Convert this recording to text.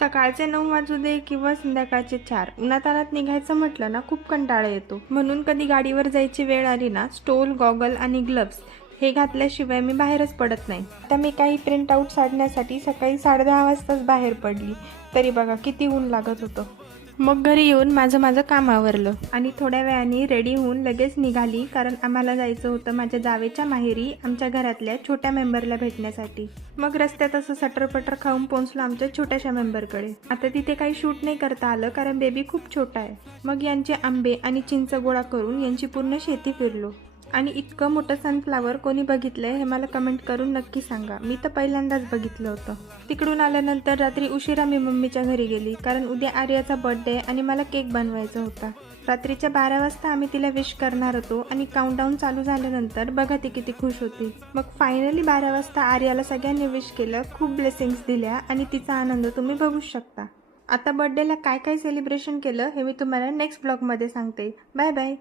सकाळचे 9 वाजू दे किंवा संध्याकाळचे 4, उन्हातान्हात निघायचं म्हटलं ना खूप कंटाळा येतो. म्हणून कधी गाडीवर जायची वेळ आली ना स्टोल, गॉगल आणि ग्लव्स हे घातल्याशिवाय मी बाहेरच पडत नाही. आता मी काही प्रिंट आउट काढण्यासाठी सकाळी 10:30 वाजताच बाहेर पडली, तरी बघा किती ऊन लागत होतं. मग घरी येऊन माझं काम आवरलं आणि थोड्या वेळाने रेडी होऊन लगेच निघाली, कारण आम्हाला जायचं होतं माझ्या जावेच्या माहेरी आमच्या घरातल्या छोट्या मेंबरला भेटण्यासाठी. मग रस्त्यात असं सटरपटर खाऊन पोहोचलो आमच्या छोट्याशा मेंबरकडे. आता तिथे काही शूट नाही करता आलं कारण बेबी खूप छोटा आहे. मग यांचे आंबे आणि चिंच गोळा करून यांची पूर्ण शेती फिरलो. आणि इतकं मोठं सनफ्लावर कोणी बघितलंय हे मला कमेंट करून नक्की सांगा. मी तर पहिल्यांदाच बघितलं होतं. तिकडून आल्यानंतर रात्री उशिरा मी मम्मीच्या घरी गेली, कारण उद्या आर्याचा बर्थडे आणि मला केक बनवायचा होता. रात्रीच्या 12 वाजता आम्ही तिला विश करणार होतो आणि काउंटडाऊन चालू झाल्यानंतर बघा ती किती खुश होती. मग फायनली 12 वाजता आर्याला सगळ्यांनी विश केलं, खूप ब्लेसिंग्स दिल्या आणि तिचा आनंद तुम्ही बघू शकता. आता बर्थडेला काय काय सेलिब्रेशन केलं हे मी तुम्हाला नेक्स्ट ब्लॉगमध्ये सांगते. Bye bye.